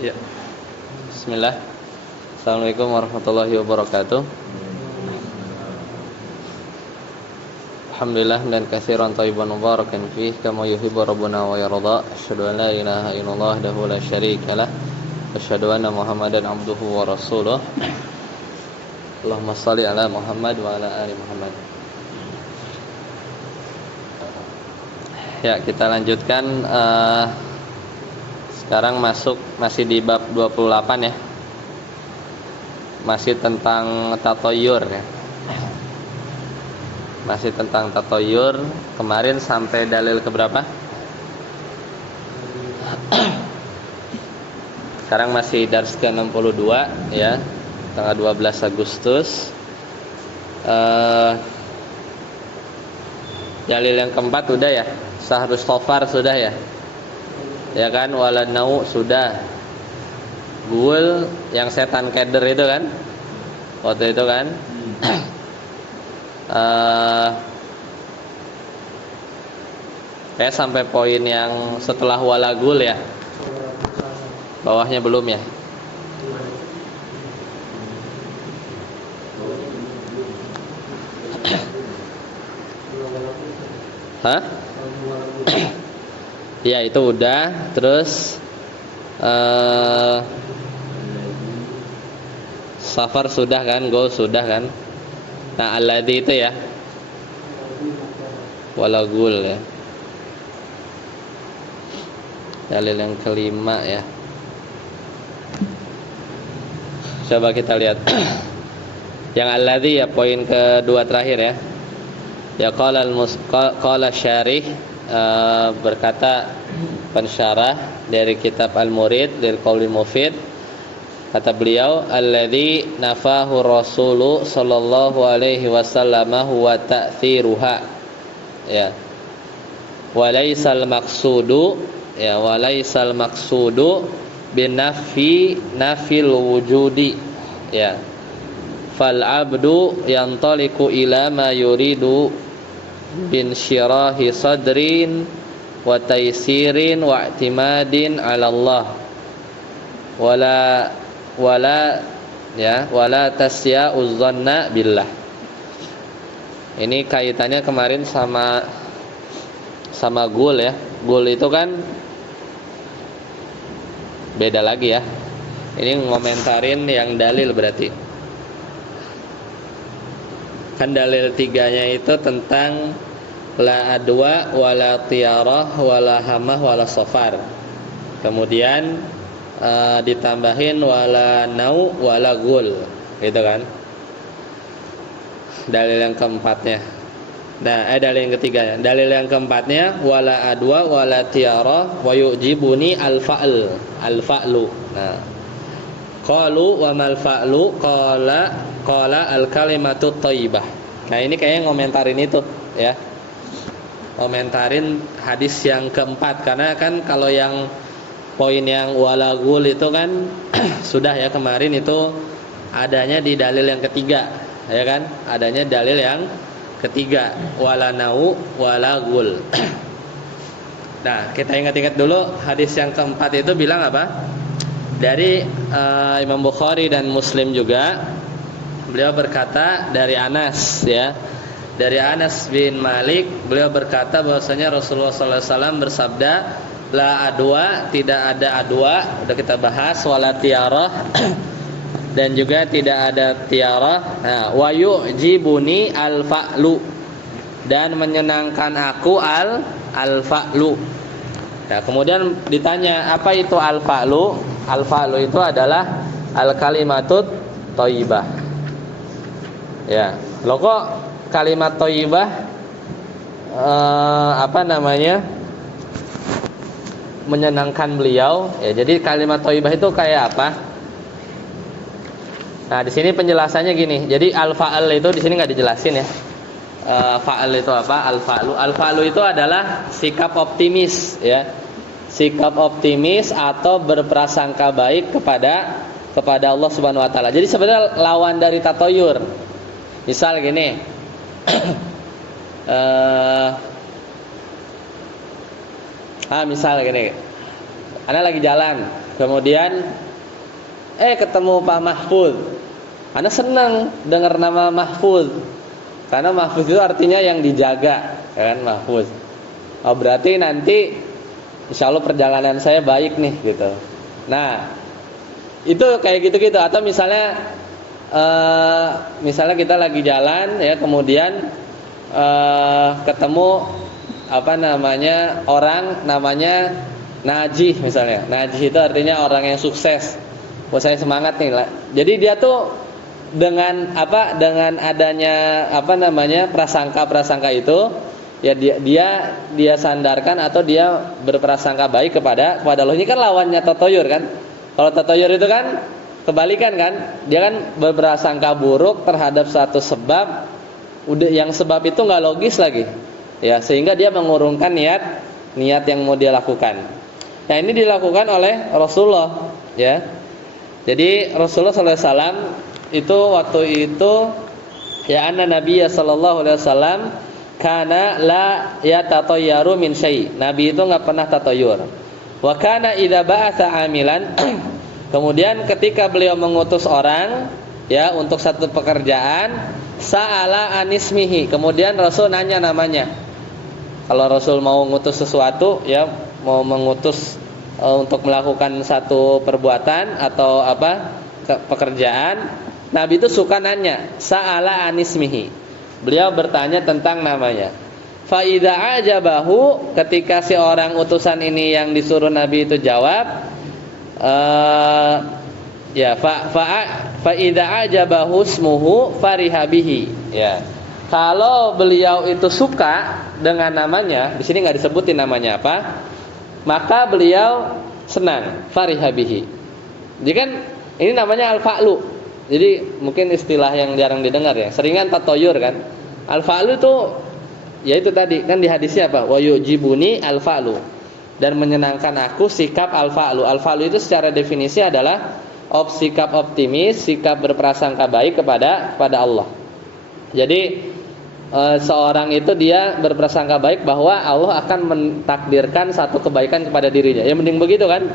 Ya. Bismillah. Assalamualaikum warahmatullahi wabarakatuh. Alhamdulillah dan katsiran thayyiban mubarakan fih kama yuhibbu rabbuna wa yarda. Asyhadu an la ilaha illallah wahdahu la syarika lah. Asyhadu anna Muhammadan abduhu wa rasuluh. Allahumma shalli ala Muhammad wa ala ali Muhammad. Ya, kita lanjutkan sekarang masih di bab 28 ya. Masih tentang tatoyur ya. Masih tentang tatoyur. Kemarin sampai dalil keberapa? Sekarang masih dars ke-62 ya. Tanggal 12 Agustus. Dalil yang keempat udah ya. Sahrus Sofar sudah ya. Ya kan, wala nau sudah. Gul yang setan keder itu kan. Waktu itu kan. Kayak sampai poin yang setelah walagul ya. Bawahnya belum ya. Hah? Ya itu udah. Terus Safar sudah kan, Gol sudah kan. Nah alladzi itu ya, walagul ya. Dalil yang kelima ya. Coba kita lihat. Yang alladzi ya, poin kedua terakhir ya. Ya qala syarih, berkata pensyarah dari kitab Al-Murid dari Qaulul Mufid. Kata beliau, alladzi nafahu Rasulu sallallahu alaihi wasallam huwa ta'thiruha. Ya. Walaisal maqsudu ya, walaisal maqsudu nafil wujudi. Ya. Fal abdu yantaliqu ila ma yuridu bin syirahi sadrin wa taysirin wa i'timadin 'ala Allah. Wala tasya'uz zanna billah. Ini kaitannya kemarin sama gul ya. Gul itu kan beda lagi ya. Ini ngomentarin yang dalil berarti. Kan dalil tiganya itu tentang la adwa wala tiarah wala hamah wala safar. Kemudian ditambahin wala nau wala gul, gitu kan. Dalil yang keempatnya. Nah, dalil yang ketiganya. Dalil yang keempatnya wala adwa wala tiara wa yujibuni al-fa'lu. Nah. Qalu wa mal fa'lu qala al-kalimatu thayyibah. Nah, ini kayaknya ngomentarin itu ya. Ngomentarin hadis yang keempat, karena kan kalau yang poin yang walagul itu kan sudah ya, kemarin itu adanya di dalil yang ketiga ya kan, adanya dalil yang ketiga wala nau walagul. Nah, kita ingat-ingat dulu hadis yang keempat itu bilang apa? Dari Imam Bukhari dan Muslim juga. Beliau berkata dari Anas ya. Dari Anas bin Malik, beliau berkata bahwasanya Rasulullah SAW bersabda, la adwa, tidak ada adwa, udah kita bahas, wala tiarah dan juga tidak ada tiarah. Nah, wa yu'jibuni al-fa'lu, dan menyenangkan aku al-fa'lu. Nah, kemudian ditanya apa itu al-fa'lu? Al-fa'lu itu adalah al-kalimatut thayyibah. Ya, lo kok kalimat thayyibah apa namanya? Menyenangkan beliau ya. Jadi kalimat thayyibah itu kayak apa? Nah, di sini penjelasannya gini. Jadi al-fa'al itu di sini enggak dijelasin ya. Fa'al itu apa? Al-fa'lu itu adalah sikap optimis ya. Sikap optimis atau berprasangka baik kepada Allah Subhanahu wa taala. Jadi sebenarnya lawan dari tatoyur. Misal gini. Misal gini, Anda lagi jalan, Kemudian ketemu Pak Mahfud. Ana senang dengar nama Mahfud. Karena Mahfud itu artinya yang dijaga, kan Mahfud. Oh, berarti nanti insya Allah perjalanan saya baik nih gitu. Nah, itu kayak gitu-gitu. Atau misalnya kita lagi jalan ya, kemudian ketemu orang namanya Najih misalnya. Najih itu artinya orang yang sukses. Wah, saya semangat nih lah. Jadi dia tuh dengan adanya prasangka itu ya dia sandarkan atau dia berprasangka baik kepada Allah. Ini kan lawannya tatoyur kan. Kalau tatoyur itu kan kebalikan kan. Dia kan berprasangka buruk terhadap suatu sebab, yang sebab itu nggak logis lagi. Ya, sehingga dia mengurungkan niat yang mau dia lakukan. Nah, ini dilakukan oleh Rasulullah ya. Jadi Rasulullah sallallahu alaihi wasallam itu waktu itu ya anna Nabiya sallallahu alaihi wasallam kana la yatatayyaru min syai'. Nabi itu enggak pernah tatayur. Wa kana idza ba'atha 'amilan kemudian ketika beliau mengutus orang ya untuk satu pekerjaan, sa'ala anismihi. Kemudian Rasul nanya namanya. Kalau Rasul mau ngutus sesuatu ya, mau mengutus untuk melakukan satu perbuatan atau pekerjaan, Nabi itu suka nanya sa'ala anismihi. Beliau bertanya tentang namanya. Fa idza ajabahu, ketika si orang utusan ini yang disuruh Nabi itu jawab, fa idza ajabahu ismuhu fariha bihi. Ya. Kalau beliau itu suka dengan namanya, di sini enggak disebutin namanya apa, maka beliau senang, fariha bihi. Jadi kan ini namanya al-fa'lu. Jadi mungkin istilah yang jarang didengar ya. Seringan tatoyur kan. Al-fa'lu itu ya itu tadi kan di hadisnya apa? Wa yujibuni al-fa'lu. Dan menyenangkan aku sikap al-fa'lu. Al-fa'lu itu secara definisi adalah sikap optimis, sikap berprasangka baik kepada Allah. Jadi seorang itu dia berprasangka baik bahwa Allah akan mentakdirkan satu kebaikan kepada dirinya. Ya mending begitu kan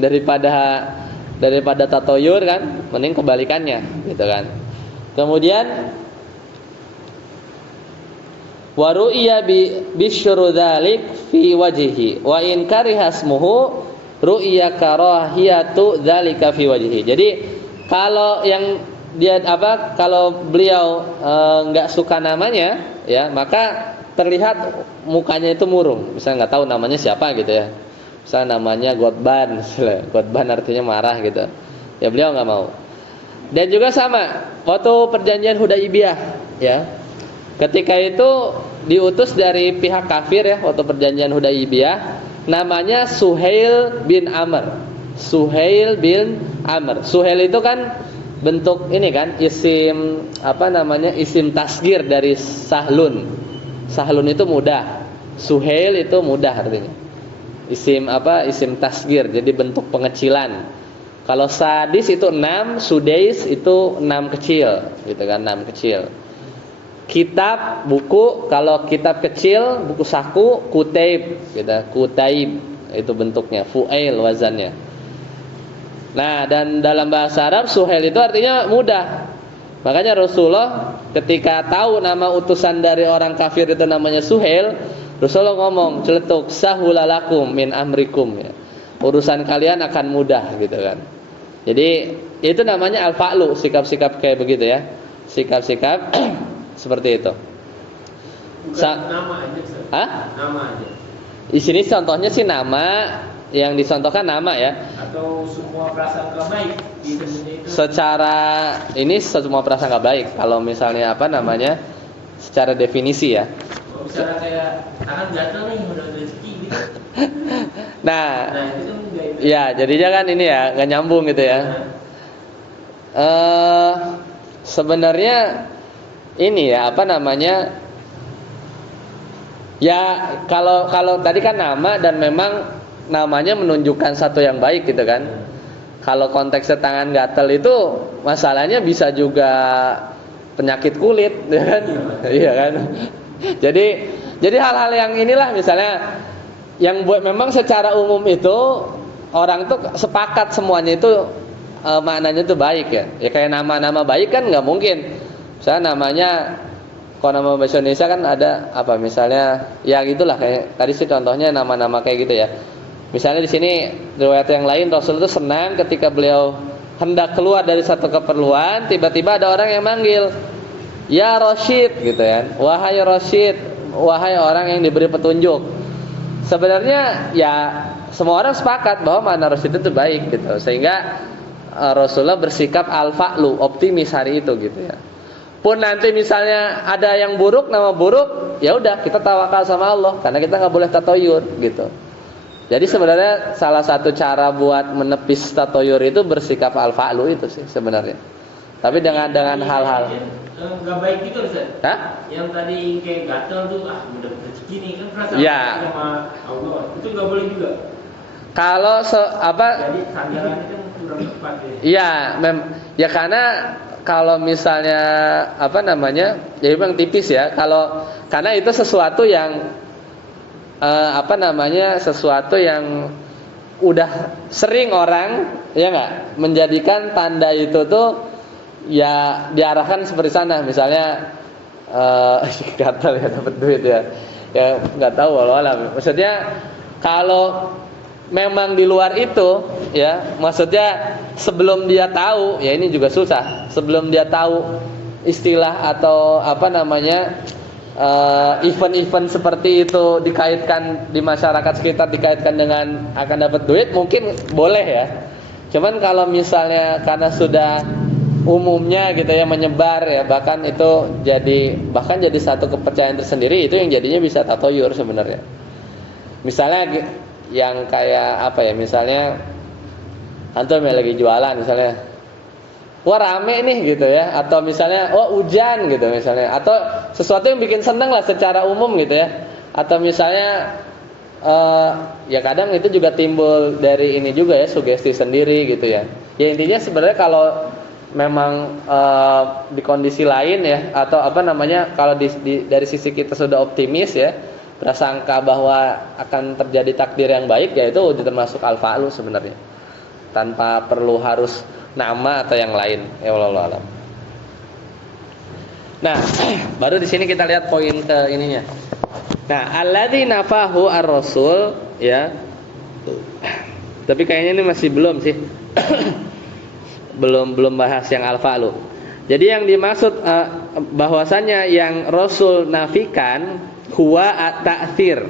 daripada tatoyur kan, mending kebalikannya gitu kan. Kemudian wa ru'ya bisyuru dzalik fi wajhihi wa in kariha ismuhu ru'ya karahiyatu dzalika fi wajhihi. Jadi kalau yang kalau beliau enggak suka namanya ya, maka terlihat mukanya itu murung. Misalnya enggak tahu namanya siapa gitu ya. Misalnya namanya Godban, Godban artinya marah gitu. Ya beliau enggak mau. Dan juga sama waktu perjanjian Hudaibiyah ya. Ketika itu diutus dari pihak kafir ya, waktu perjanjian Hudaibiyah, namanya Suhail bin Amr. Suhail bin Amr. Suhail itu kan bentuk ini kan isim isim tasgir dari sahlun. Sahlun itu mudah. Suhail itu mudah artinya. Isim tasgir, jadi bentuk pengecilan. Kalau sadis itu 6, sudais itu 6 kecil gitu kan, 6 kecil. Kitab buku, kalau kitab kecil buku saku kutaib gitu. Kutaib itu bentuknya, fu'ail wazannya. Nah, dan dalam bahasa Arab Suhail itu artinya mudah. Makanya Rasulullah ketika tahu nama utusan dari orang kafir itu namanya Suhail, Rasulullah ngomong celetuk sahulalakum min amrikum ya. Urusan kalian akan mudah gitu kan. Jadi itu namanya al-fa'lu, sikap-sikap kayak begitu ya. Sikap-sikap seperti itu. Nama aja. Hah? Nama aja. Di sini contohnya sih nama, yang dicontohkan nama ya. Atau semua prasangka baik di dunia itu. Secara ini semua prasangka baik. Kalau misalnya secara definisi ya. Kalau misalnya kayak tangan gatal nih udah rezeki gitu. Nah itu kan enggak. Ya, jadinya kan ini ya nggak nyambung gitu ya. Sebenarnya ini ya ya kalau tadi kan nama dan memang namanya menunjukkan satu yang baik gitu kan. Kalau konteksnya tangan gatal itu masalahnya bisa juga penyakit kulit ya kan. Iya kan. Jadi hal-hal yang inilah misalnya yang buat memang secara umum itu orang tuh sepakat semuanya itu maknanya itu baik ya. Ya kayak nama-nama baik kan nggak mungkin. Misalnya namanya, kalau nama bahasa Indonesia kan ada apa misalnya, ya gitulah kayak tadi sih contohnya nama-nama kayak gitu ya. Misalnya di sini riwayat yang lain Rasul itu senang ketika beliau hendak keluar dari satu keperluan, tiba-tiba ada orang yang manggil, ya Rasyid gitu kan. Wahai Rasyid, wahai orang yang diberi petunjuk. Sebenarnya ya semua orang sepakat bahwa makna Rasyid itu baik gitu. Sehingga Rasulullah bersikap al-fa'lu, optimis hari itu gitu ya. Pun nanti misalnya ada yang buruk, nama buruk, ya udah kita tawakal sama Allah karena kita nggak boleh tatoyur gitu. Jadi sebenarnya salah satu cara buat menepis tatoyur itu bersikap al-fa'lu itu sih sebenarnya. Tapi dengan hal-hal nggak baik gitu Ustaz. Hah? Yang tadi kayak gatel tuh, udah rezeki nih kan perasaan Ya. sama Allah. Itu nggak boleh juga. Kalau Jadi sandarannya kan kurang tepat ya. Iya, ya karena kalau misalnya ya memang tipis ya. Karena itu sesuatu yang sesuatu yang udah sering orang ya nggak menjadikan tanda itu tuh ya diarahkan seperti sana. Misalnya gatal ya dapat duit ya nggak tahu walau maksudnya kalau memang di luar itu ya, maksudnya sebelum dia tahu, ya ini juga susah. Sebelum dia tahu istilah atau event-event seperti itu dikaitkan di masyarakat sekitar, dikaitkan dengan akan dapat duit, mungkin boleh ya. Cuman kalau misalnya karena sudah umumnya gitu ya menyebar ya, bahkan jadi satu kepercayaan tersendiri, itu yang jadinya bisa tatoyur sebenarnya. Misalnya yang kayak misalnya antum yang lagi jualan misalnya, wah rame nih gitu ya, atau misalnya hujan gitu misalnya, atau sesuatu yang bikin seneng lah secara umum gitu ya, atau misalnya ya kadang itu juga timbul dari ini juga ya, sugesti sendiri gitu ya. Ya intinya sebenarnya kalau memang di kondisi lain ya, atau kalau dari sisi kita sudah optimis ya, prasangka bahwa akan terjadi takdir yang baik, ya itu termasuk al-fa'lu sebenarnya, tanpa perlu harus nama atau yang lain. Ya wallahu alam. Nah, baru di sini kita lihat poin ke ininya. Nah, alladzi nafahu ar-rasul ya. Tapi kayaknya ini masih belum sih. belum bahas yang al-fa'lu. Jadi yang dimaksud bahwasanya yang Rasul nafikan huwa at-ta'thir,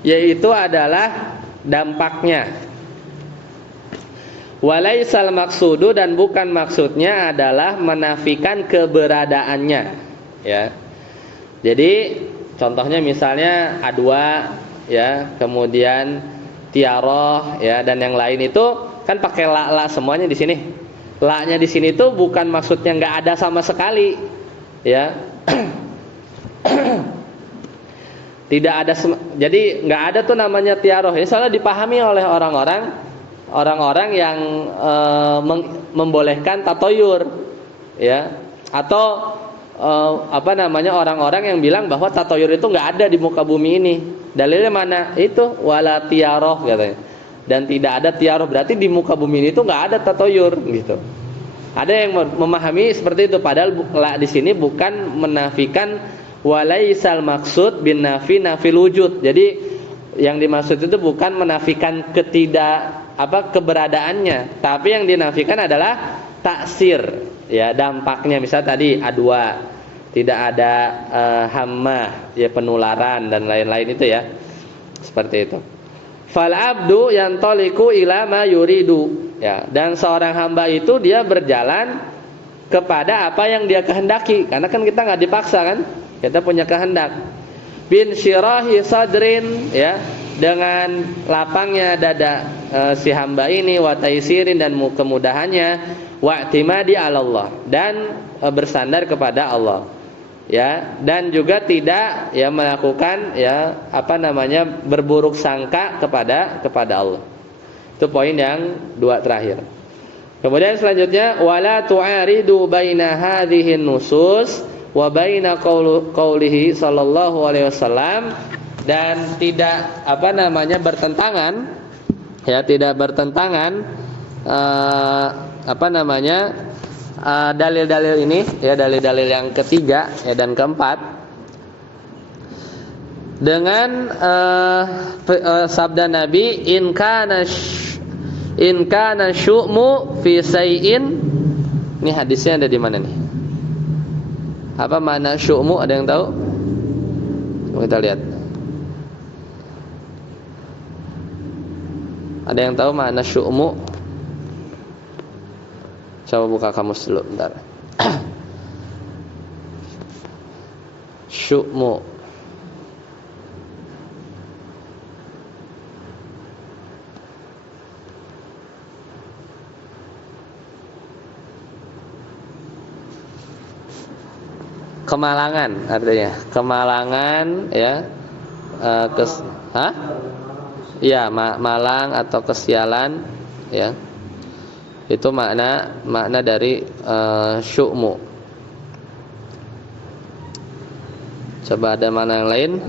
yaitu adalah dampaknya. Walaisal maksudu, dan bukan maksudnya adalah menafikan keberadaannya ya. Jadi contohnya misalnya adwa ya, kemudian tiaroh ya, dan yang lain itu kan pakai la semuanya di sini. La-nya di sini tuh bukan maksudnya nggak ada sama sekali ya. Tidak ada, jadi nggak ada tuh namanya tiaroh. Ini soalnya dipahami oleh orang-orang yang membolehkan tatoyur ya, atau orang-orang yang bilang bahwa tatoyur itu nggak ada di muka bumi ini. Dalilnya mana? Itu wala tiaroh katanya. Dan tidak ada tiaroh, berarti di muka bumi ini itu nggak ada tatoyur gitu. Ada yang memahami seperti itu, padahal di sini bukan menafikan, walaisal maksud bin nafil wujud. Jadi yang dimaksud itu bukan menafikan keberadaannya, tapi yang dinafikan adalah taksir ya, dampaknya. Misal tadi adwa, tidak ada hammah ya, penularan dan lain-lain itu ya, seperti itu. Fal abdu yantaliqu ila ma yuridu ya, dan seorang hamba itu dia berjalan kepada apa yang dia kehendaki, karena kan kita nggak dipaksa kan, kita punya kehendak. Bin syirahi sadrin ya, dengan lapangnya dada si hamba ini, wa taisirin, dan kemudahannya, wa i'timadi 'ala Allah, dan bersandar kepada Allah ya, dan juga tidak ya melakukan ya berburuk sangka kepada Allah. Itu poin yang dua terakhir. Kemudian selanjutnya, wala tu'aridu baina hadhihi nusus wa baina qaulihi sallallahu alaihi wasallam, dan tidak bertentangan ya tidak bertentangan dalil-dalil ini ya, dalil-dalil yang ketiga ya dan keempat dengan sabda Nabi in kana syu'mu fi say'in. Ini hadisnya ada di mana nih? Apa makna syu'mu, ada yang tahu? Coba kita lihat. Ada yang tahu makna syu'mu? Coba buka kamus dulu bentar. Syu'mu. Kemalangan artinya. Kemalangan ya. Iya, malang atau kesialan ya. Itu makna dari syu'mu. Coba ada mana yang lain?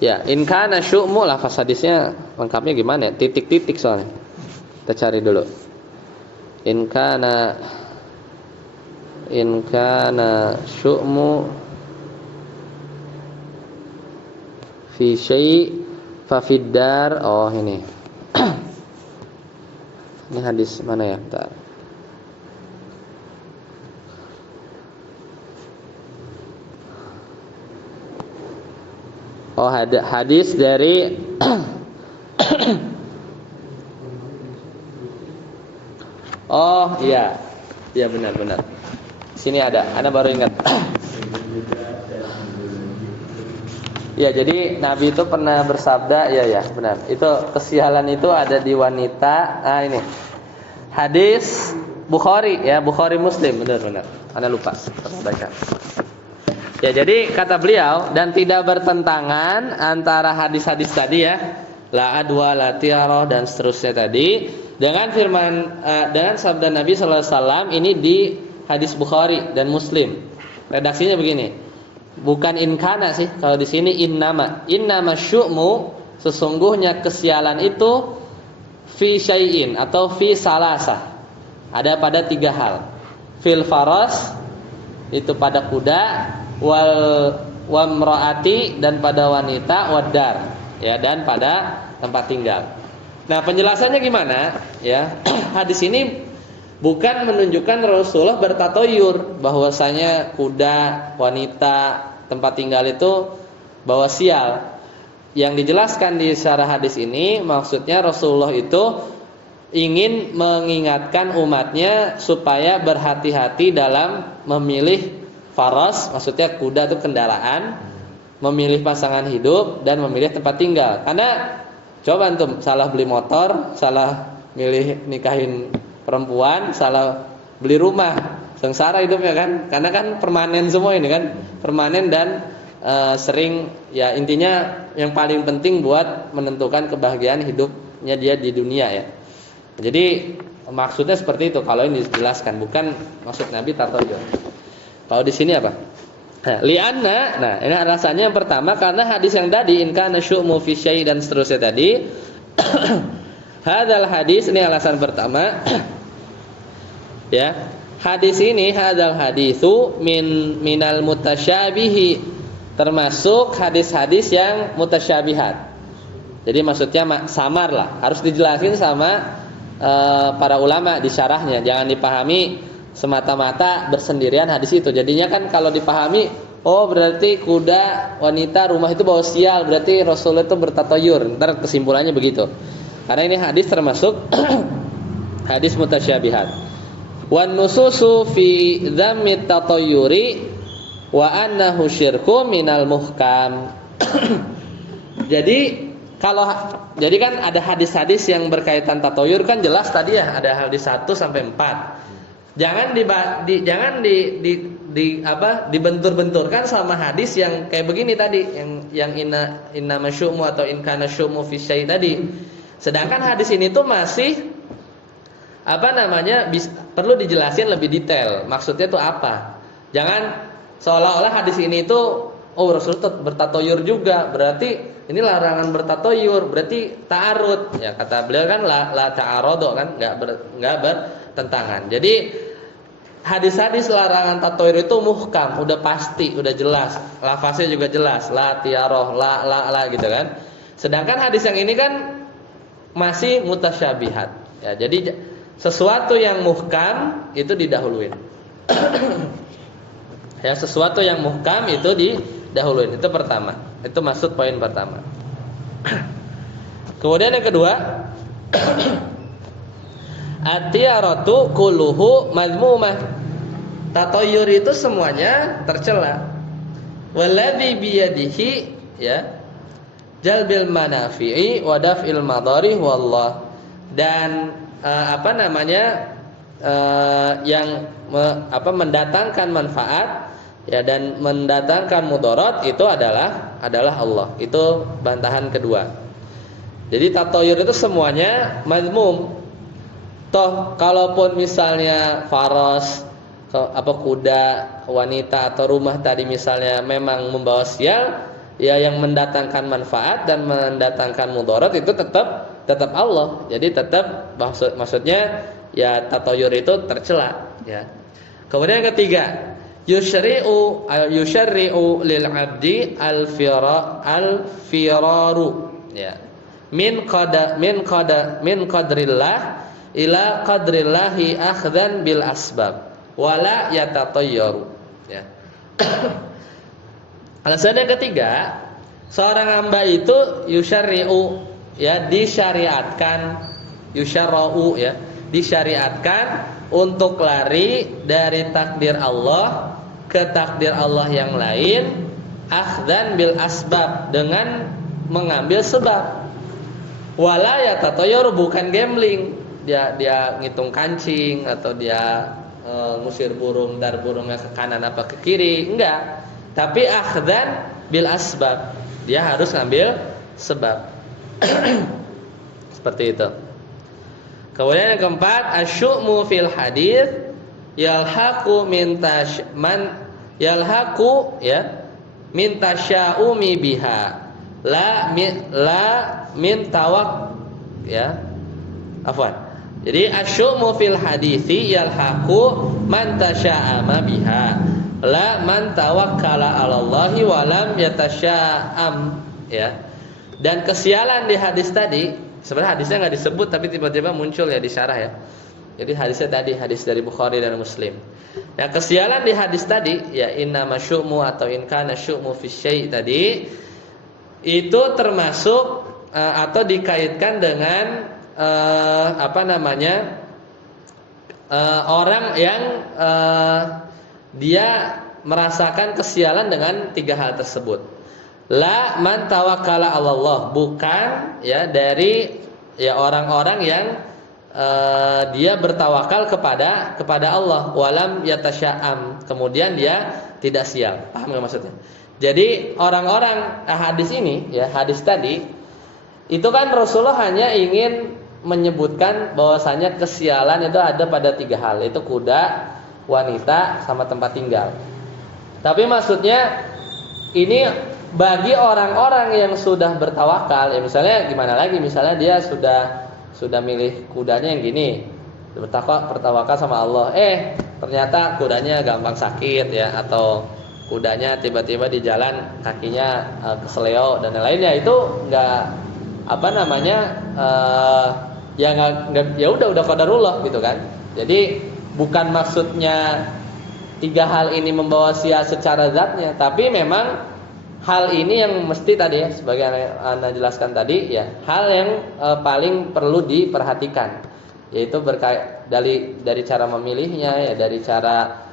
Ya, in kana syu'mu, lafaz hadisnya lengkapnya gimana ya? Titik-titik soalnya. Kita cari dulu. In kana syu'mu fi syai' fa fid dar. Oh, ini. Ini hadis mana ya? Bentar. Oh, ada hadis dari oh iya, iya benar. Sini ada, Anda baru ingat. Ya, jadi Nabi itu pernah bersabda, ya benar. Itu kesialan itu ada di wanita. Nah ini hadis Bukhari ya, Bukhari Muslim, benar. Anda lupa baca. Ya, jadi kata beliau, dan tidak bertentangan antara hadis-hadis tadi ya, la adwa la tiarah dan seterusnya tadi dengan firman dengan sabda Nabi sallallahu alaihi wasallam ini di hadis Bukhari dan Muslim. Redaksinya begini. Bukan in kana sih, kalau di sini innama syu'mu, sesungguhnya kesialan itu fi syai'in atau fi salasah. Ada pada 3 hal. Fil faras, itu pada kuda, wamraati, dan pada wanita, wadar ya, dan pada tempat tinggal. Nah, penjelasannya gimana ya? Hadis ini bukan menunjukkan Rasulullah bertatoyur bahwasanya kuda, wanita, tempat tinggal itu bawa sial. Yang dijelaskan di syarah hadis ini maksudnya Rasulullah itu ingin mengingatkan umatnya supaya berhati-hati dalam memilih faras, maksudnya kuda itu kendaraan, memilih pasangan hidup, dan memilih tempat tinggal. Karena coba antum salah beli motor, salah milih nikahin perempuan, salah beli rumah, sengsara hidupnya kan. Karena kan permanen semua ini kan, permanen dan sering ya, intinya yang paling penting buat menentukan kebahagiaan hidupnya dia di dunia ya. Jadi maksudnya seperti itu kalau ini dijelaskan, bukan maksud Nabi tatoyur. Kalau di sini apa? Lianna, ini alasannya yang pertama karena hadis yang tadi in kana syu'mu fi syai' dan seterusnya tadi. Hadzal hadis, ini alasan pertama. Ya. Hadis ini hadzal hadisu minal mutasyabihi, termasuk hadis-hadis yang mutasyabihat. Jadi maksudnya samar lah, harus dijelasin sama para ulama di syarahnya, jangan dipahami semata-mata bersendirian hadis itu. Jadinya kan kalau dipahami, oh berarti kuda, wanita, rumah itu bawa sial, berarti Rasulullah itu bertatoyur. Ntar kesimpulannya begitu. Karena ini hadis termasuk hadis mutasyabihat. Wan nususu fi dzammit tatoyuri wa annahu syirku minal muhkam. Jadi kan ada hadis-hadis yang berkaitan tatoyur kan jelas tadi ya, ada hadis 1 sampai 4. Jangan dibentur-benturkan sama hadis yang kayak begini tadi, yang inna masyu'mu atau in kana syu'mu fi syai' tadi. Sedangkan hadis ini tuh masih perlu dijelasin lebih detail. Maksudnya itu apa? Jangan seolah-olah hadis ini itu Rasul bertatoyur juga, berarti ini larangan bertatoyur, berarti ta'arud. Ya kata beliau kan la ta'arodo kan, enggak bertentangan. Jadi hadis-hadis larangan tatoyur itu muhkam, udah pasti, udah jelas. Lafaznya juga jelas, la tiaroh, la gitu kan. Sedangkan hadis yang ini kan masih mutasyabihat. Ya, jadi sesuatu yang muhkam itu didahuluin. Ya, sesuatu yang muhkam itu didahuluin. Itu pertama. Itu maksud poin pertama. Kemudian yang kedua, at-tiyaratu kulluhu madmumah. Tatoyur itu semuanya tercela. Walladzi biyadihi ya jalbil manafi'i wa daf'il madari wallah. Dan mendatangkan manfaat ya dan mendatangkan mudarat itu adalah Allah. Itu bantahan kedua. Jadi tatoyur itu semuanya mazmum. Toh kalaupun misalnya faras kuda wanita atau rumah tadi misalnya memang membawa sial, ya yang mendatangkan manfaat dan mendatangkan mudarat itu tetap Allah. Jadi tetap maksudnya ya tatoyur itu tercela ya. Kemudian yang ketiga, yusyri'u lil 'abdi al-firaru ya. Min qadrillah ila qadrillahi akhdan bil asbab wala yatatayyaru ya. Alasan yang ketiga, seorang hamba itu yusyarri'u ya disyariatkan, yusyarra'u ya disyariatkan untuk lari dari takdir Allah ke takdir Allah yang lain, akhdan bil asbab dengan mengambil sebab. Wala yatatayyaru bukan gambling, dia ngitung kancing atau dia ngusir burung dari burungnya ke kanan apa ke kiri, enggak. Tapi akhdan bil asbab, dia harus ngambil sebab. Seperti itu. Kemudian yang keempat, asyu'mu fil hadis yalhaqu min tasya'umi biha la min tawak ya. Afwan. Jadi asyu'mu fil hadisi yalhaqu man tasya'ama biha la man tawakkala 'alallahi wa lam yatasya'am ya. Dan kesialan di hadis tadi, sebenarnya hadisnya enggak disebut tapi tiba-tiba muncul ya di syarah ya. Jadi hadisnya tadi hadis dari Bukhari dan Muslim. Yang kesialan di hadis tadi ya inna masyu'mu atau in kana syu'mu fi syai' tadi itu termasuk atau dikaitkan dengan orang yang dia merasakan kesialan dengan tiga hal tersebut. La man tawakkala 'alallah, bukan ya dari ya orang-orang yang dia bertawakal kepada Allah, walam yatasya'am, kemudian dia tidak sial. Paham enggak maksudnya? Jadi orang-orang hadis ini ya, hadis tadi itu kan Rasulullah hanya ingin menyebutkan bahwasanya kesialan itu ada pada tiga hal, itu kuda, wanita, sama tempat tinggal. Tapi maksudnya ini bagi orang-orang yang sudah bertawakal, ya misalnya gimana lagi, misalnya dia sudah milih kudanya yang gini, bertawakal sama Allah, ternyata kudanya gampang sakit ya, atau kudanya tiba-tiba di jalan kakinya keseleo dan lainnya, itu enggak ya udah qadarullah gitu kan. Jadi bukan maksudnya tiga hal ini membawa sia secara zatnya, tapi memang hal ini yang mesti tadi ya, sebagai Anda jelaskan tadi ya, hal yang paling perlu diperhatikan, yaitu berkait dari cara memilihnya ya, dari cara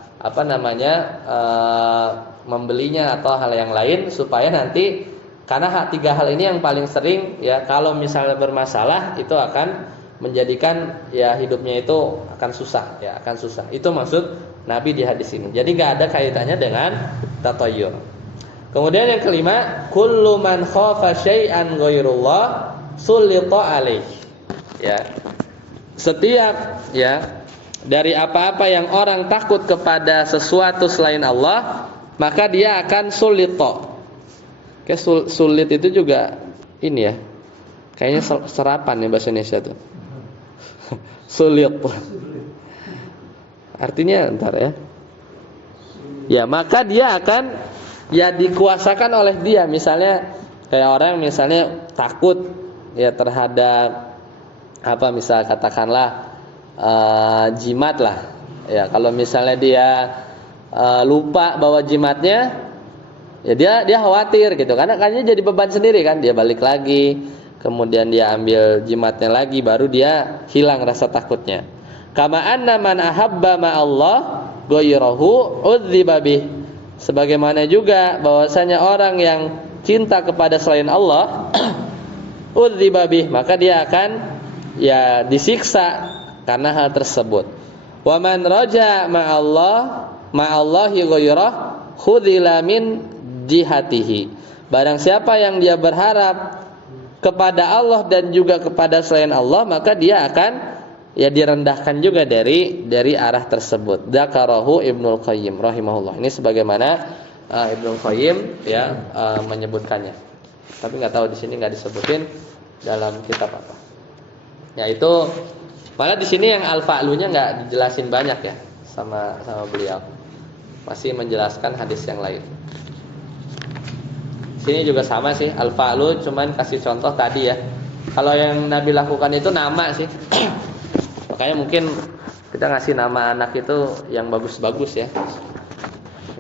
membelinya atau hal yang lain, supaya nanti karena tiga hal ini yang paling sering ya, kalau misalnya bermasalah itu akan menjadikan ya hidupnya itu akan susah ya, akan susah. Itu maksud Nabi di hadis ini. Jadi enggak ada kaitannya dengan tatayyur. Kemudian yang kelima, kullu man khafa syai'an ghairullah sulita alaih. Ya. Setiap ya dari apa-apa yang orang takut kepada sesuatu selain Allah, maka dia akan sulit. Kayak sulit itu juga ini ya. Kayaknya serapan ya bahasa Indonesia tuh. Sulit. Artinya ntar ya. Ya, maka dia akan ya dikuasakan oleh dia. Misalnya kayak orang misalnya takut ya terhadap apa, misal katakanlah jimat lah. Ya, kalau misalnya dia lupa bawa jimatnya, ya dia khawatir gitu. Karena jadi beban sendiri kan. Dia balik lagi, kemudian dia ambil jimatnya lagi, baru dia hilang rasa takutnya. Kama anna man ahabba ma Allah ghayrahu udziba bih. Sebagaimana juga bahwasanya orang yang cinta kepada selain Allah udziba bih, maka dia akan ya disiksa karena hal tersebut. Wa man raja ma'allahi ghayrah khudhila min jihatihi. Barang siapa yang dia berharap kepada Allah dan juga kepada selain Allah, maka dia akan ya direndahkan juga dari arah tersebut. Dzakarahu Ibnul Qayyim rahimahullah. Ini sebagaimana Ibnul Qayyim ya menyebutkannya. Tapi nggak tahu di sini nggak disebutin dalam kitab apa. Yaitu malah di sini yang al-fa'lunya nggak dijelasin banyak ya sama beliau. Masih menjelaskan hadis yang lain. Sini juga sama sih, al-fa'lu cuman kasih contoh tadi ya. Kalau yang Nabi lakukan itu nama sih. Makanya mungkin kita ngasih nama anak itu yang bagus-bagus ya.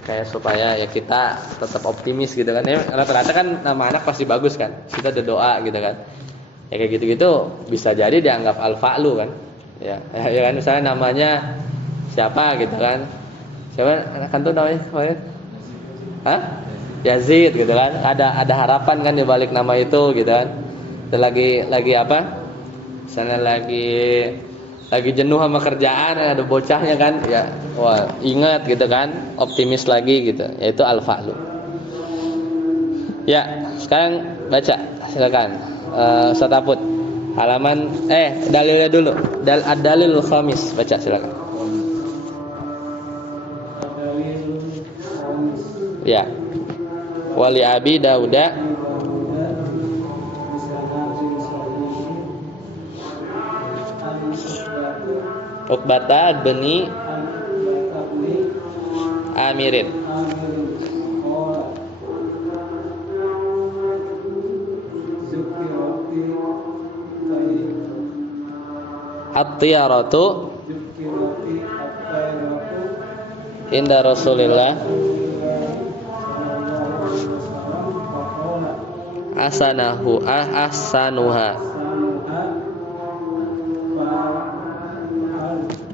Kayak supaya ya kita tetap optimis gitu kan. Ya, rata-rata kan nama anak pasti bagus kan. Kita ada doa gitu kan. Ya kayak gitu-gitu bisa jadi dianggap al-fa'lu kan. Ya kan misalnya namanya siapa gitu kan. Siapa anak kan tuh namanya? Hah? Yazid gitu kan. Ada harapan kan di balik nama itu gitu kan. Dan lagi apa? Misalnya lagi jenuh sama kerjaan, ada bocahnya kan, ya wah ingat gitu kan, optimis lagi gitu, yaitu al-fa'lu. Ya, sekarang baca silakan. Ustaz Aput. Halaman dalilnya dulu. Ad-dalilul khamis, baca silakan. Ya. Wali Abi Dauda Uqbata bin Amirin At-tiyaratu inda Rasulillah ahsanuha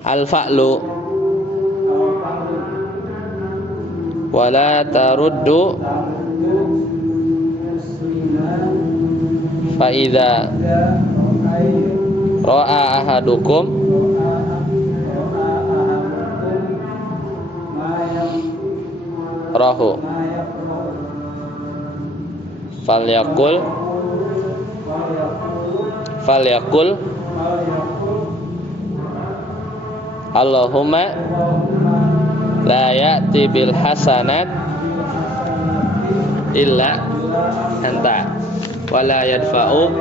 al-fa'lu wala taruddu fa idza ra'a ahadukum rahu falyakul Allahumma la ya'ti bil hasanat illa anta wa la yadfa'u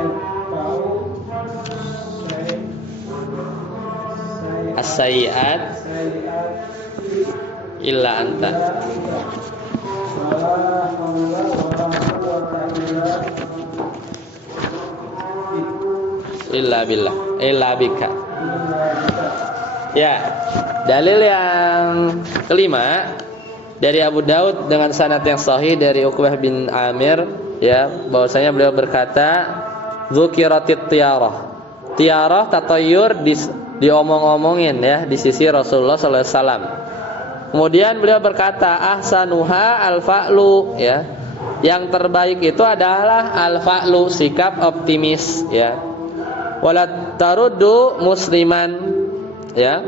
as-sayyi'at illa anta. Illa billah, illa bika. Ya, dalil yang kelima dari Abu Daud dengan sanad yang sahih dari Uqbah bin Amir ya, bahwasanya beliau berkata dzukiratit tiyarah. Tiyarah tatayur diomong-omongin ya di sisi Rasulullah sallallahu alaihi wasallam. Kemudian beliau berkata ahsanuha al-fa'lu ya. Yang terbaik itu adalah al-fa'lu, sikap optimis ya. Wala taruddu musliman ya.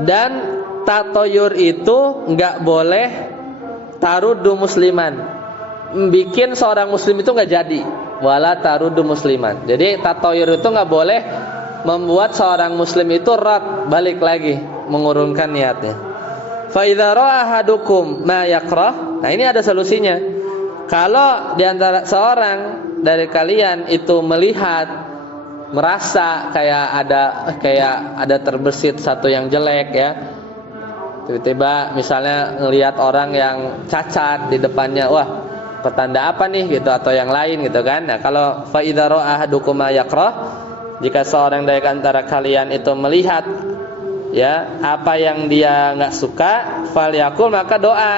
Dan tatoyur itu enggak boleh taruddu musliman. Bikin seorang muslim itu enggak jadi. Wala taruddu musliman. Jadi tatoyur itu enggak boleh membuat seorang muslim itu balik lagi mengurungkan niatnya. Fa idza ra'a ahadukum ma yakrah. Nah, ini ada solusinya. Kalau di antara seorang dari kalian itu melihat, merasa kayak ada terbersit satu yang jelek ya. Tiba-tiba misalnya ngelihat orang yang cacat di depannya, wah, petanda apa nih gitu, atau yang lain gitu kan. Nah, kalau fa idza ra'a ahadukum ma yakrah, jika seorang dari antara kalian itu melihat ya apa yang dia enggak suka, falyaqul, maka doa,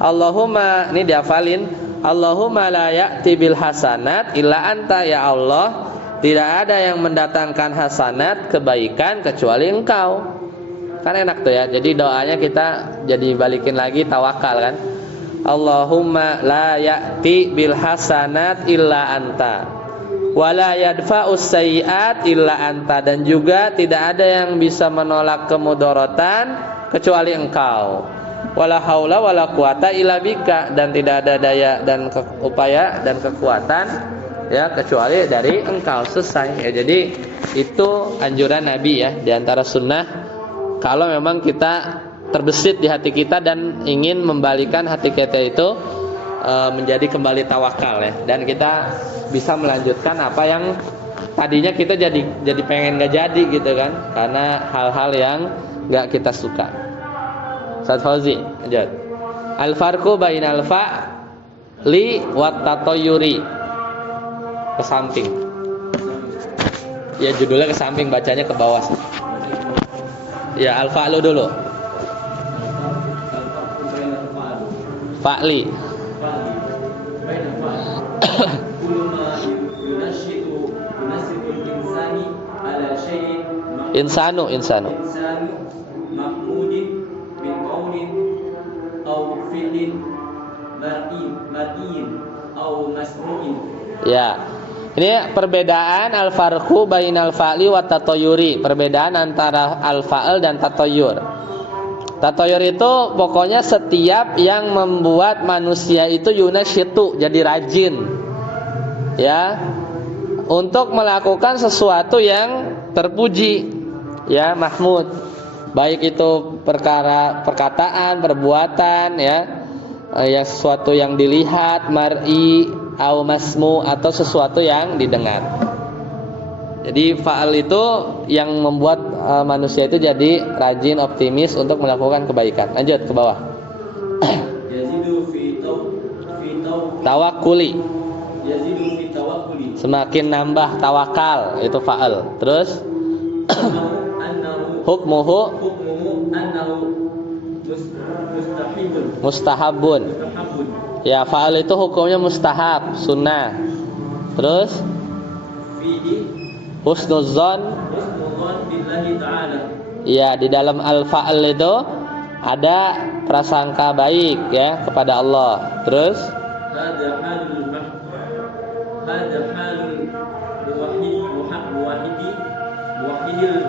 Allahumma, ini dihafalin, Allahumma la ya'ti bil hasanat illa anta, ya Allah, tidak ada yang mendatangkan hasanat, kebaikan, kecuali Engkau. Kan enak tuh ya. Jadi doanya kita jadi balikin lagi, tawakal kan. Allahumma la ya'ti bil hasanat illa anta wa la yadfa'us sayyi'at illa anta, dan juga tidak ada yang bisa menolak kemudaratan kecuali Engkau. Wala haula wala quwata illa bika, dan tidak ada daya dan upaya dan kekuatan ya kecuali dari Engkau. Selesai ya. Jadi itu anjuran Nabi ya, di antara sunnah kalau memang kita terbesit di hati kita dan ingin membalikan hati kita itu menjadi kembali tawakal ya, dan kita bisa melanjutkan apa yang tadinya kita jadi pengen gak jadi gitu kan, karena hal-hal yang gak kita suka. Ustaz Fauzi, lanjut. Al-farqu bainal fa'li wat tatayyuri. Ke samping. Ya, judulnya ke samping, bacanya ke bawah sih. Ya, al-fa'lu dulu. Fa'li. Insanu mahmudin min qaulin aw fi'lin mar'in aw masmu'in. Ya. Ini perbedaan al-farqu bainal fa'li wa tatayyuri, perbedaan antara al-fa'al dan tatayyur. Tatayyur itu pokoknya setiap yang membuat manusia itu yunasyitu, jadi rajin ya, untuk melakukan sesuatu yang terpuji ya, mahmud, baik itu perkataan, perbuatan ya, yang sesuatu yang dilihat, mar'i au masmu, atau sesuatu yang didengar. Jadi fa'al itu yang membuat manusia itu jadi rajin, optimis untuk melakukan kebaikan. Lanjut ke bawah. Yazidu fi tawakkuli. Yazidu fi tawakkuli. Semakin nambah tawakal, itu fa'al. Terus hukmuhu annahu mustahabun. Ya, fa'al itu hukumnya mustahab, sunnah. Terus husnuzon billahi ta'ala. Ya, di dalam al-fa'al itu ada prasangka baik ya kepada Allah. Terus hadza halul muwahhidil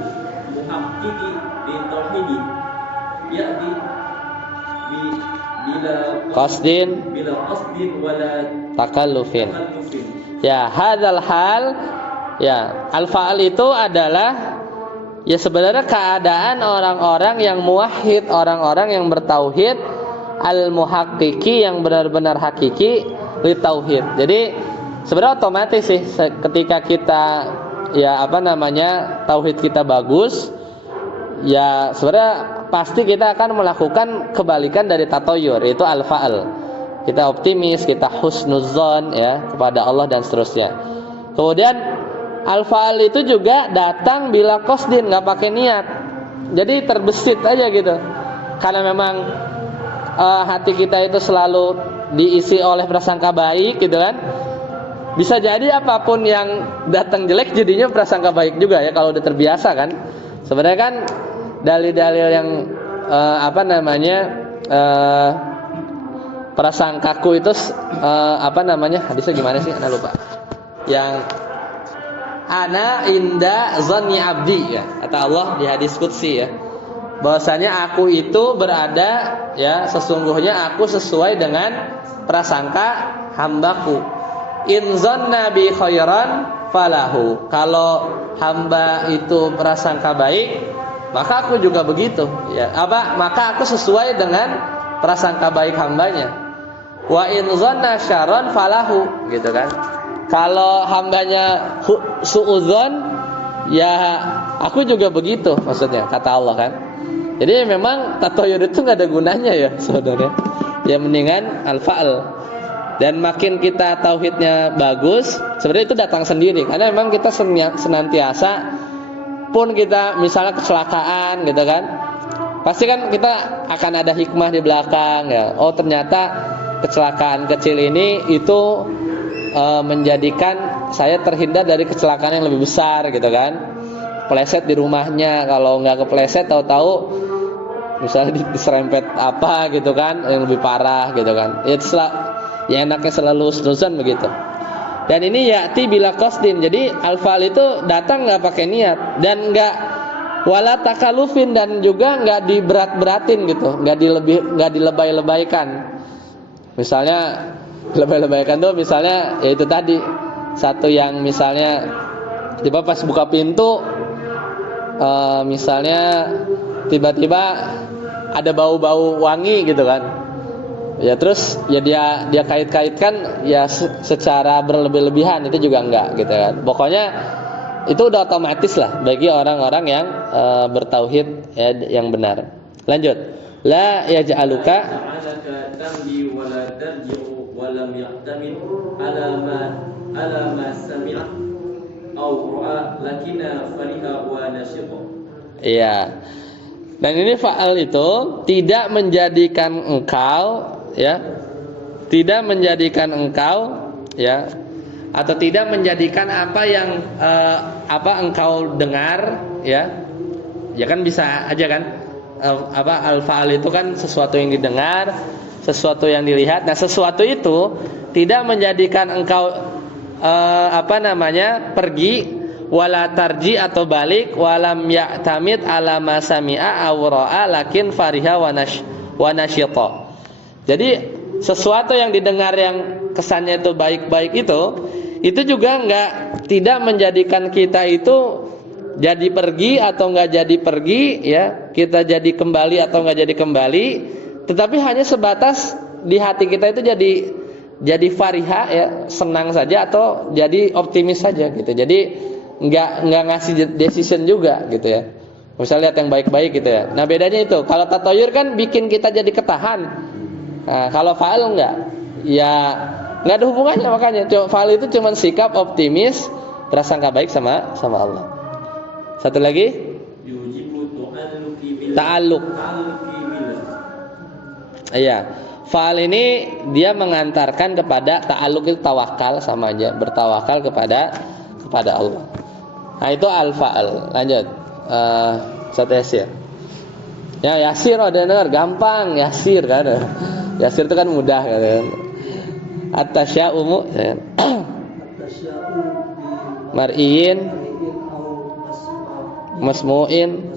muhaqqiqi bi tauhidi ya'ti bila qasdin wala takallufin. Ya, hadzal hal. Ya, al-fa'al itu adalah ya sebenarnya keadaan orang-orang yang muwahhid, orang-orang yang bertauhid, al-muhaqqiqi, yang benar-benar hakiki li tauhid. Jadi sebenarnya otomatis sih ketika kita ya tauhid kita bagus, ya sebenarnya pasti kita akan melakukan kebalikan dari tatayyur, yaitu al-fa'al. Kita optimis, kita husnuzon ya kepada Allah dan seterusnya. Kemudian al-fa'al itu juga datang bila qasdin, enggak pakai niat. Jadi terbesit aja gitu. Karena memang hati kita itu selalu diisi oleh prasangka baik gitu kan. Bisa jadi apapun yang datang jelek jadinya prasangka baik juga ya, kalau udah terbiasa kan. Sebenarnya kan dalil-dalil yang prasangkaku itu hadisnya gimana sih? Ana lupa. Yang ana inda zanni abdi ya, kata Allah di hadis qudsi ya, bahwasanya aku itu berada ya, sesungguhnya aku sesuai dengan prasangka hambaku. In zanna bi khairan falahu. Kalau hamba itu prasangka baik, maka aku juga begitu. Ya, maka aku sesuai dengan prasangka baik hambanya. Wa in dhanna syarran falahu, gitu kan. Kalau hambanya suudzon, ya aku juga begitu, maksudnya kata Allah kan. Jadi memang tatoyur itu nggak ada gunanya ya saudara. Ya mendingan al-fa'al. Dan makin kita tauhidnya bagus, sebenarnya itu datang sendiri. Karena memang kita senantiasa pun kita misalnya kecelakaan gitu kan, pasti kan kita akan ada hikmah di belakang ya. Oh ternyata kecelakaan kecil ini itu menjadikan saya terhindar dari kecelakaan yang lebih besar gitu kan. Kepleset di rumahnya, kalau nggak kepleset tahu-tahu misalnya diserempet apa gitu kan yang lebih parah gitu kan. Ya enaknya selalu serusan begitu. Dan ini ya'ti bila qasdin. Jadi al-fa'al itu datang nggak pakai niat dan nggak wala takalufin, dan juga nggak diberat-beratin gitu, nggak dilebay-lebaykan. Misalnya lebay-lebaykan tuh misalnya ya itu tadi, satu yang misalnya tiba pas buka pintu misalnya tiba-tiba ada bau-bau wangi gitu kan. Ya terus ya dia kait-kaitkan ya secara berlebih-lebihan, itu juga enggak gitu kan. Pokoknya itu udah otomatis lah bagi orang-orang yang bertauhid ya, yang benar. Lanjut. La yaj'aluka tamdi wala tarji'u wa lam ya'tamid ala ma sami'a aw ra'a lakina fariha wa nashiqa. Iya. Dan ini fa'al itu tidak menjadikan engkau ya, tidak menjadikan engkau ya, atau tidak menjadikan apa yang engkau dengar ya. Ya kan bisa aja kan, al-fa'al itu kan sesuatu yang didengar, sesuatu yang dilihat. Nah, sesuatu itu tidak menjadikan engkau pergi wala tarji atau balik, walam ya'tamid ala ma sami'a aw ra'a lakin fariha wa nasyita. Jadi sesuatu yang didengar yang kesannya itu baik-baik itu juga tidak menjadikan kita itu jadi pergi atau enggak jadi pergi ya, kita jadi kembali atau enggak jadi kembali, tetapi hanya sebatas di hati kita itu jadi fariha ya, senang saja atau jadi optimis saja gitu. Jadi nggak ngasih decision juga gitu ya. Misalnya lihat yang baik-baik gitu ya. Nah bedanya itu, kalau tatoyur kan bikin kita jadi ketahan. Nah, kalau fa'al enggak, ya nggak ada hubungannya. Makanya fa'al itu cuma sikap optimis, prasangka baik sama Allah. Satu lagi, ta'alluq. Iya, fa'al ini dia mengantarkan kepada ta'alluq, itu tawakal, sama aja bertawakal kepada Allah. Nah itu al-fa'al. Lanjut. Satu yasir. Ya yasir ada dengar, gampang yasir kan. Yasir itu kan mudah kan. At-tasya'umu mar'iin masmu'in.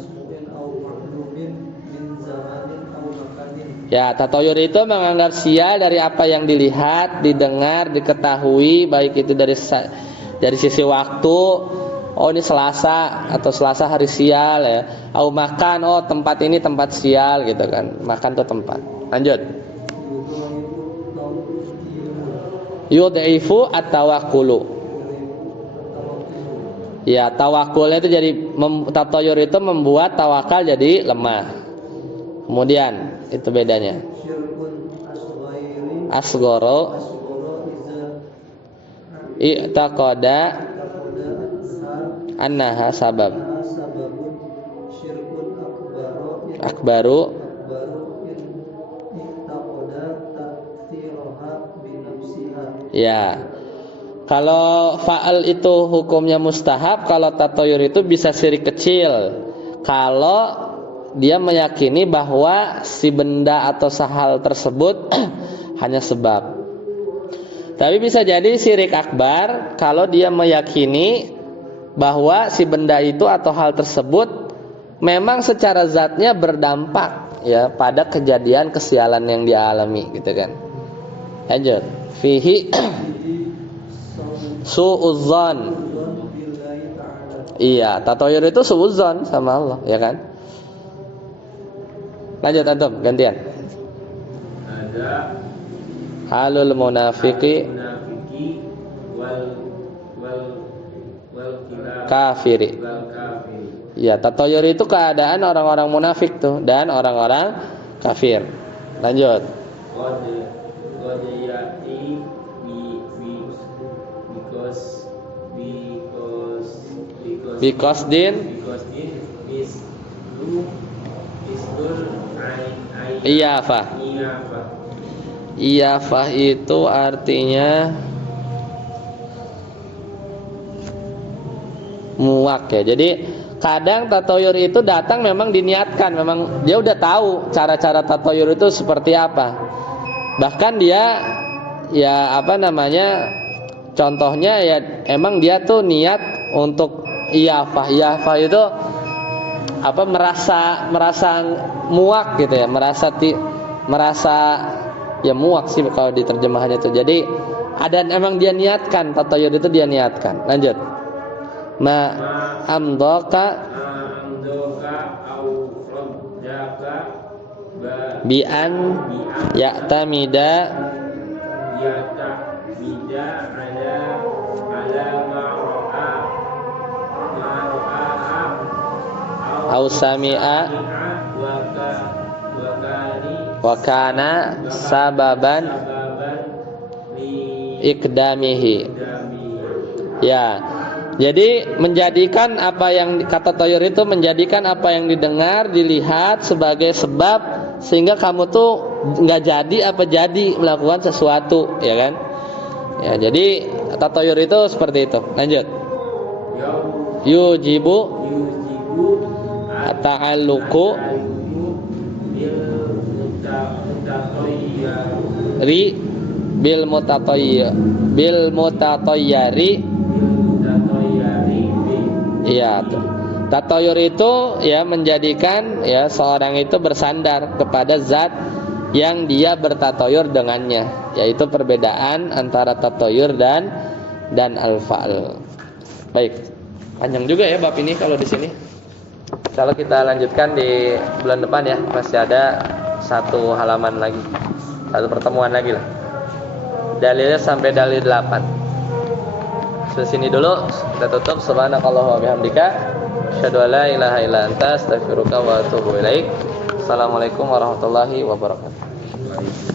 Ya, tatoyur itu menganggap sial dari apa yang dilihat, didengar, diketahui, baik itu dari sisi waktu. Oh ini Selasa atau Selasa hari sial ya. Au makan, oh tempat ini tempat sial gitu kan. Makan tuh tempat. Lanjut. Yud'ifu at-tawakkulu. Ya, tawakulnya itu jadi tatoyur itu membuat tawakal jadi lemah. Kemudian itu bedanya. Asgharo i'taqada annaha sabab akbaru ya. Kalau fa'al itu hukumnya mustahab, kalau tatoyur itu bisa syirik kecil kalau dia meyakini bahwa si benda atau sahal tersebut hanya sebab. Tapi bisa jadi syirik akbar kalau dia meyakini bahwa si benda itu atau hal tersebut memang secara zatnya berdampak ya pada kejadian kesialan yang dia alami gitu kan. Lanjut. Fihi su'udzan. Iya, tatoyur itu suudzon sama Allah, ya kan? Lanjut antum, gantian. Ada Halul munafiki wal kafiri. Ya, tatoyur itu keadaan orang-orang munafik tuh dan orang-orang kafir. Lanjut. Qad yati because Biqasdin mislul iyafah. Iyafah itu artinya muak ya. Jadi kadang tatoyur itu datang memang diniatkan, memang dia udah tahu cara-cara tatoyur itu seperti apa. Bahkan dia ya apa namanya, contohnya ya emang dia tuh niat untuk iyafah. Iyafah itu apa, merasa muak gitu ya, merasa ya muak sih kalau diterjemahannya itu. Jadi ada emang dia niatkan, tatoyur itu dia niatkan. Lanjut. Ma amdoka au raddaka bi an ya'tamida ala au sami'a wa kana sababan ikdamihi. Ya. Jadi menjadikan apa yang kata toyur itu, menjadikan apa yang didengar, dilihat sebagai sebab sehingga kamu tuh nggak jadi apa jadi melakukan sesuatu, ya kan? Ya, jadi kata toyur itu seperti itu. Lanjut. Yujibu ta'alluqu bil mutatayyari. Iya, tatoyur itu ya menjadikan ya seorang itu bersandar kepada zat yang dia bertatoyur dengannya, yaitu perbedaan antara tatoyur dan al-fa'l. Baik, panjang juga ya bab ini kalau di sini. Kalau kita lanjutkan di bulan depan ya, masih ada satu halaman lagi, satu pertemuan lagi lah. Dalilnya sampai dalil 8. Sampai sini dulu, kita tutup. Subhanakallahumma wa bihamdika, asyhadu an la ilaha illa anta, astaghfiruka wa atubu ilaik. Assalamualaikum warahmatullahi wabarakatuh.